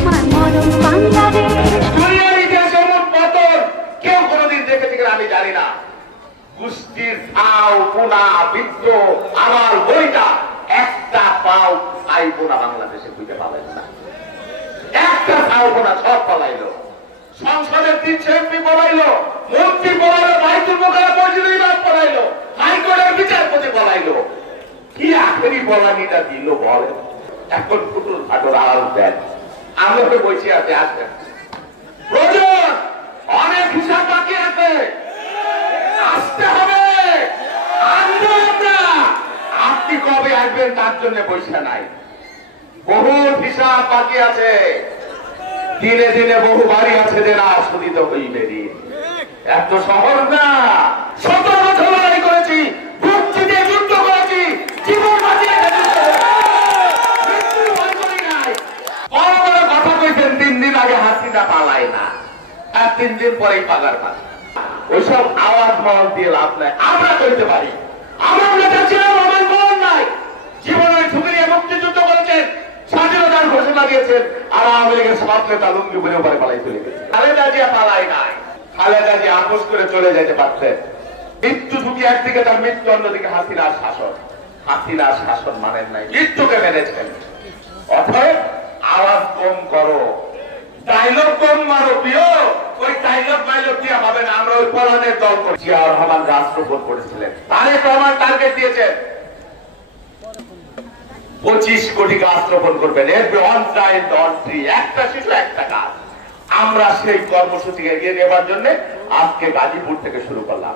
আমার মরণ বাংলাদেশ। দুনিয়ার ইতিহাসে এমন পতন কেউ কোনোদিন দেখেছে কিনা আমি জানি না। কুস্তির ছাও পোনা বৃদ্ধ আমার বইটা একটা পাও ছাই পোনা বাংলাদেশে খুঁজে পাবেন না। একটা ছাও পোনা সব পালাইলো। সংসদের 300 এমপি পলাইলো, মন্ত্রী পলাইলো, বাইতুল মোকাররম মসজিদের ইমাম পলাইলো, হাইকোর্টের বিচারপতি পলাইলো। কি আখেরি বলানিটা দিল বলেন? এখন পুতুল ফাটোর আওয়াজ দেন। আমরা তো বসে আছি, আসবেন প্রয়োজন, অনেক হিসাব বাকি আছে, আসতে হবে। আসবো আমরা। আপনি কবে আসবেন তার জন্য বসে নাই, বহু হিসাব বাকি আছে। দিনে দিনে বহু বাড়ি আছে যে না শোধিত হইবে ঋণ। এত সহজ না। 17 বছর লড়াই করেছি, বুক চিতিয়ে যুদ্ধ করেছি, জীবন বাঁচিয়ে মৃত্যু ভয় করি নাই। বড় বড় কথা কইছেন 3 দিন আগে হাসিনা পালায় না, আর 3 দিন পরেই পালার কথা। ওইসব আওয়াজ মাওয়াজ দিয়ে লাভ নাই। আমরা কইতে পারি, আমার নেতা ছিলাম, আমার মন নাই। জীবনের ঝুঁকি নিয়ে মুক্তিযুদ্ধ করেছেন, স্বাধীনতার ঘোষণা দিয়েছেন, আর আওয়ামী লীগের সব নেতা লুঙ্গি পরে ওপারে পালাই চলে গেছে। খালেদা জিয়া পালাই নাই। খালেদা জিয়া আপোষ করে চলে যেতে পারতেন। মৃত্যু ঝুঁকি একদিকে, তার মৃত্যু অন্যদিকে হাসিনার শাসন। হাসিনার শাসন মানেন নাই, মৃত্যুকে মেনেছেন। অতএব আওয়াজ কম করো, ডায়লগ কম মারো প্রিয়। ওই ডায়লগ মাইলগ দিয়ে হবে না। আমরা ওই পলানের দল করছি। জিয়াউর রহমান রাষ্ট্রপতি করেছিলেন, তারেক রহমান টার্গেট দিয়েছেন 25 কোটি গাছ রোপণ করবেন। অন চাইল্ড অন ট্রি, একটা শিশু একটা গাছ। আমরা সেই কর্মসূচিকে এগিয়ে নেবার জন্য আজকে গাজীপুর থেকে শুরু করলাম।